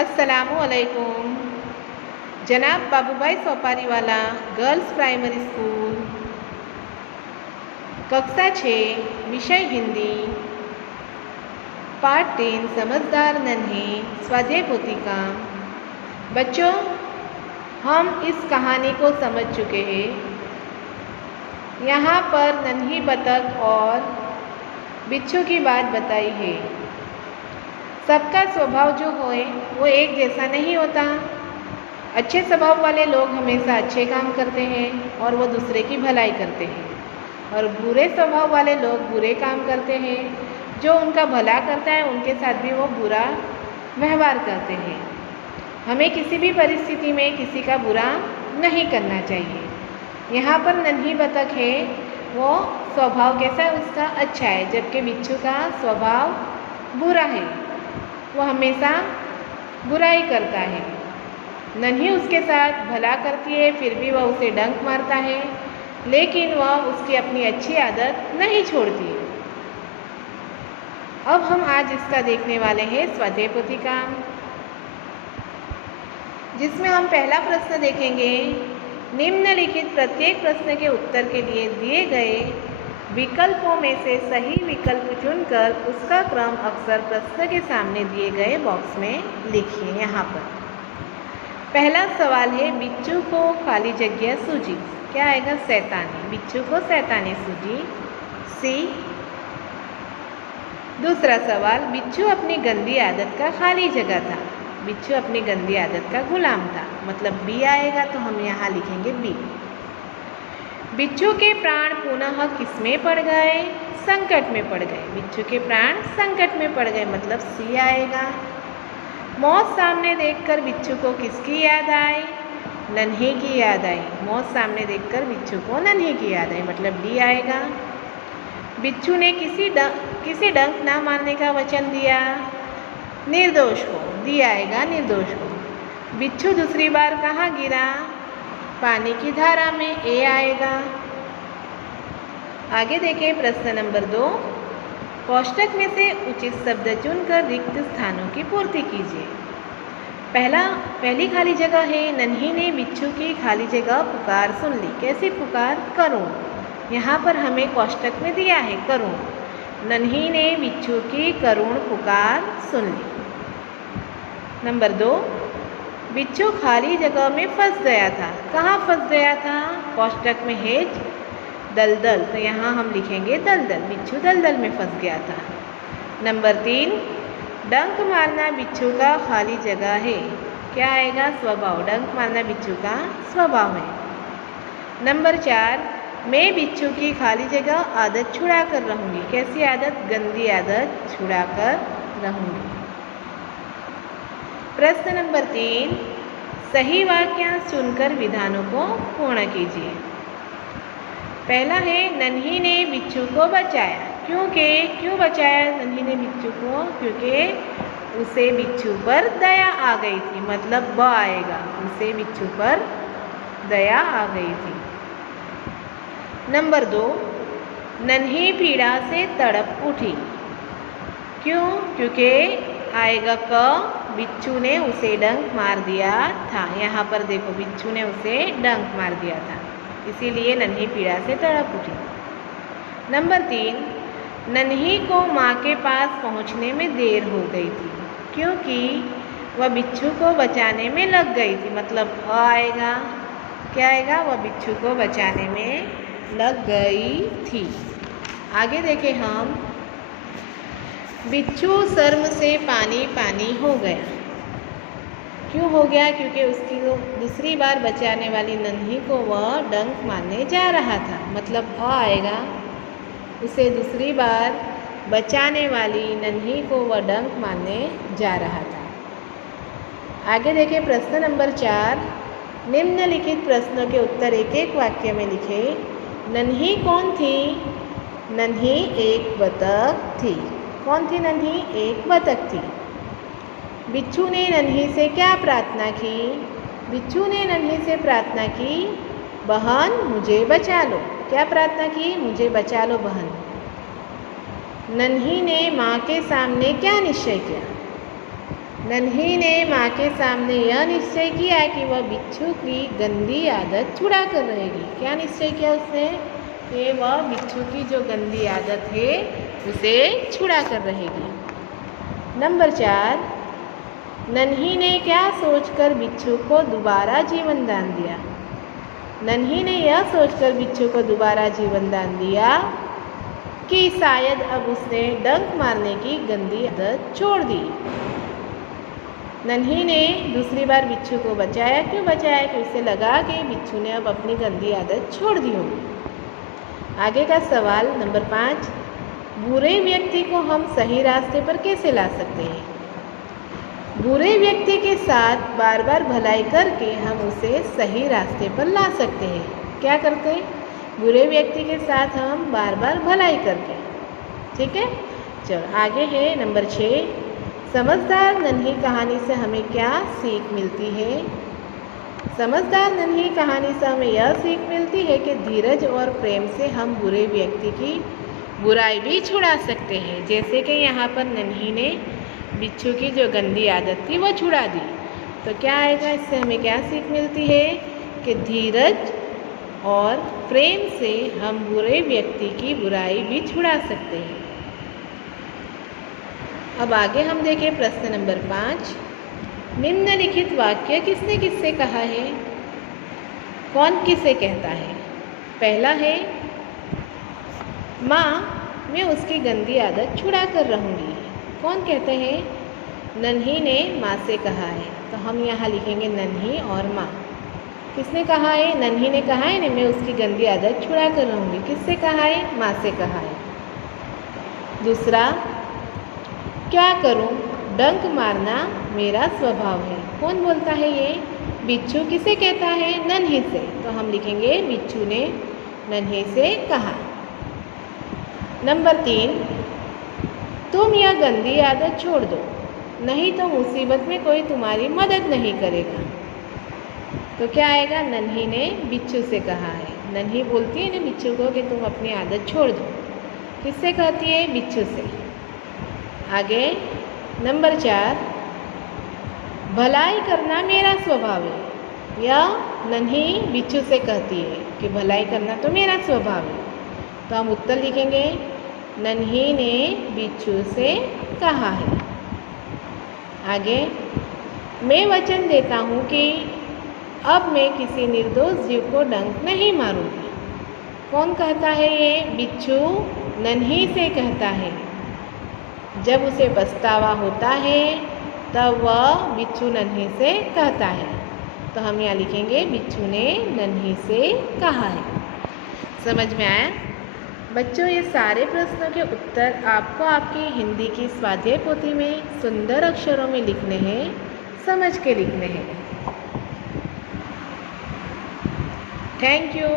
अस्सलामुअलैकुम। जनाब Babubhai सोपारीवाला girls primary school, कक्षा 6, विषय हिंदी, पाठ 3, समझदार नन्हे, स्वाध्याय पोथी काम। बच्चों, हम इस कहानी को समझ चुके हैं। यहाँ पर नन्ही बतख और बिच्छू की बात बताई है। सबका स्वभाव जो होए वो एक जैसा नहीं होता। अच्छे स्वभाव वाले लोग हमेशा अच्छे काम करते हैं और वो दूसरे की भलाई करते हैं, और बुरे स्वभाव वाले लोग बुरे काम करते हैं। जो उनका भला करता है उनके साथ भी वो बुरा व्यवहार करते हैं। हमें किसी भी परिस्थिति में किसी का बुरा नहीं करना चाहिए। यहाँ पर नन्ही बतख है, वो स्वभाव कैसा है उसका अच्छा है, जबकि बिच्छू का स्वभाव बुरा है, वो हमेशा बुराई करता है। नन्ही उसके साथ भला करती है, फिर भी वह उसे डंक मारता है, लेकिन वह उसकी अपनी अच्छी आदत नहीं छोड़ती। अब हम आज इसका देखने वाले हैं स्वाध्याय पोथी काम, जिसमें हम पहला प्रश्न देखेंगे। निम्नलिखित प्रत्येक प्रश्न के उत्तर के लिए दिए गए विकल्पों में से सही विकल्प चुनकर उसका क्रम अक्षर प्रश्न के सामने दिए गए बॉक्स में लिखिए। यहाँ पर पहला सवाल है, बिच्छू को खाली जगह सूझी। क्या आएगा? शैतानी। बिच्छू को शैतानी सूझी, सी। दूसरा सवाल, बिच्छू अपनी गंदी आदत का खाली जगह था। बिच्छू अपनी गंदी आदत का गुलाम था, मतलब बी आएगा, तो हम यहाँ लिखेंगे बी। बिच्छू के प्राण पुनः किसमें पड़ गए? संकट में पड़ गए। बिच्छू के प्राण संकट में पड़ गए, मतलब सी आएगा। मौत सामने देखकर बिच्छू को किसकी याद आई? नन्हे की याद आई। मौत सामने देखकर बिच्छू को नन्हे की याद आई, मतलब डी आएगा। बिच्छू ने किसी डंक ना मारने का वचन दिया? निर्दोष को, डी आएगा निर्दोष को। बिच्छू दूसरी बार कहाँ गिरा? पानी की धारा में, ए आएगा। आगे देखें प्रश्न नंबर 2। कोष्टक में से उचित शब्द चुनकर रिक्त स्थानों की पूर्ति कीजिए। पहली खाली जगह है, नन्ही ने बिच्छू की खाली जगह पुकार सुन ली। कैसी पुकार? करुण। यहाँ पर हमें कोष्टक में दिया है करुण। नन्ही ने बिच्छू की करुण पुकार सुन ली। नंबर 2, बिच्छू खाली जगह में फंस गया था। कहाँ फंस गया था? कोष्टक में है दलदल, तो यहाँ हम लिखेंगे दलदल। बिच्छू दलदल में फंस गया था। नंबर 3, डंक मारना बिच्छू का खाली जगह है। क्या आएगा? स्वभाव। डंक मारना बिच्छू का स्वभाव है। नंबर 4, मैं बिच्छू की खाली जगह आदत छुड़ा कर रहूँगी। कैसी आदत? गंदी आदत छुड़ा कर रहूँगी। प्रश्न नंबर 3, सही वाक्यांश चुनकर विधानों को पूर्ण कीजिए। पहला है, नन्ही ने बिच्छू को बचाया। क्यों बचाया नन्ही ने बिच्छू को? क्योंकि उसे बिच्छू पर दया आ गई थी, मतलब ब आएगा। उसे बिच्छू पर दया आ गई थी। नंबर 2, नन्ही पीड़ा से तड़प उठी। क्योंकि आएगा क, बिच्छू ने उसे डंक मार दिया था। यहाँ पर देखो, बिच्छू ने उसे डंक मार दिया था, इसीलिए नन्ही पीड़ा से तड़प उठी। नंबर 3, नन्ही को माँ के पास पहुँचने में देर हो गई थी, क्योंकि वह बिच्छू को बचाने में लग गई थी, मतलब अ आएगा। क्या आएगा? वह बिच्छू को बचाने में लग गई थी। आगे देखें हम, बिच्छू शर्म से पानी पानी हो गया। क्यों हो गया? क्योंकि उसकी दूसरी बार बचाने वाली नन्ही को वह डंक मारने जा रहा था, मतलब अ आएगा। उसे दूसरी बार बचाने वाली नन्ही को वह डंक मारने जा रहा था। आगे देखें प्रश्न नंबर 4। निम्नलिखित प्रश्नों के उत्तर एक एक वाक्य में लिखे। नन्ही कौन थी? नन्ही एक बतख थी। कौन थी नन्ही? एक बतख थी। बिच्छू ने नन्ही से क्या प्रार्थना की? बिच्छू ने नन्ही से प्रार्थना की, बहन मुझे बचा लो। क्या प्रार्थना की? मुझे बचा लो बहन। नन्ही ने माँ के सामने क्या निश्चय किया? नन्ही ने माँ के सामने यह निश्चय किया कि वह बिच्छू की गंदी आदत छुड़ा कर रहेगी। क्या निश्चय किया उसने? कि वह बिच्छू की जो गंदी आदत है उसे छुड़ा कर रहेगी। नंबर 4, नन्ही ने क्या सोचकर बिच्छू को दोबारा जीवन दान दिया? नन्ही ने यह सोचकर बिच्छू को दोबारा जीवन दान दिया कि शायद अब उसने डंक मारने की गंदी आदत छोड़ दी। नन्ही ने दूसरी बार बिच्छू को बचाया। क्यों बचाया? कि उसे लगा कि बिच्छू ने अब अपनी गंदी आदत छोड़ दी होगी। आगे का सवाल नंबर 5, बुरे व्यक्ति को हम सही रास्ते पर कैसे ला सकते हैं? बुरे व्यक्ति के साथ बार बार भलाई करके हम उसे सही रास्ते पर ला सकते हैं। क्या करते हैं? बुरे व्यक्ति के साथ हम बार बार भलाई करके। ठीक है, चलो आगे है नंबर 6, समझदार नन्ही कहानी से हमें क्या सीख मिलती है? समझदार नन्ही कहानी से हमें यह सीख मिलती है कि धीरज और प्रेम से हम बुरे व्यक्ति की बुराई भी छुड़ा सकते हैं। जैसे कि यहाँ पर नन्ही ने बिच्छू की जो गंदी आदत थी वो छुड़ा दी। तो क्या आएगा? इससे हमें क्या सीख मिलती है? कि धीरज और प्रेम से हम बुरे व्यक्ति की बुराई भी छुड़ा सकते हैं। अब आगे हम देखें प्रश्न नंबर 5, निम्नलिखित वाक्य किसने किससे कहा है? कौन किसे कहता है? पहला है, माँ मैं उसकी गंदी आदत छुड़ा कर रहूँगी। कौन कहते हैं? नन्ही ने माँ से कहा है। तो हम यहाँ लिखेंगे नन्ही और माँ। किसने कहा है? नन्ही ने कहा है ना, मैं उसकी गंदी आदत छुड़ा कर रहूँगी। किससे कहा है? माँ से कहा है। दूसरा, क्या करूं? डंक मारना मेरा स्वभाव है। कौन बोलता है ये? बिच्छू। किसे कहता है? नन्ही से। तो हम लिखेंगे बिच्छू ने नन्ही से कहा। नंबर 3, तुम यह गंदी आदत छोड़ दो, नहीं तो मुसीबत में कोई तुम्हारी मदद नहीं करेगा। तो क्या आएगा? नन्ही ने बिच्छू से कहा है। नन्ही बोलती है ना बिच्छू को कि तुम अपनी आदत छोड़ दो। किससे कहती है? बिच्छू से। आगे नंबर 4, भलाई करना मेरा स्वभाव है। यह नन्ही बिच्छू से कहती है कि भलाई करना तो मेरा स्वभाव है। तो हम उत्तर लिखेंगे नन्ही ने बिच्छू से कहा है। आगे, मैं वचन देता हूँ कि अब मैं किसी निर्दोष जीव को डंक नहीं मारूंगी। कौन कहता है ये? बिच्छू नन्ही से कहता है। जब उसे पछतावा होता है तब वह बिच्छू नन्ही से कहता है। तो हम यहाँ लिखेंगे बिच्छू ने नन्ही से कहा है। समझ में आया? बच्चों, ये सारे प्रश्नों के उत्तर आपको आपकी हिंदी की स्वाध्याय पोथी में सुंदर अक्षरों में लिखने हैं, समझ के लिखने हैं। Thank you.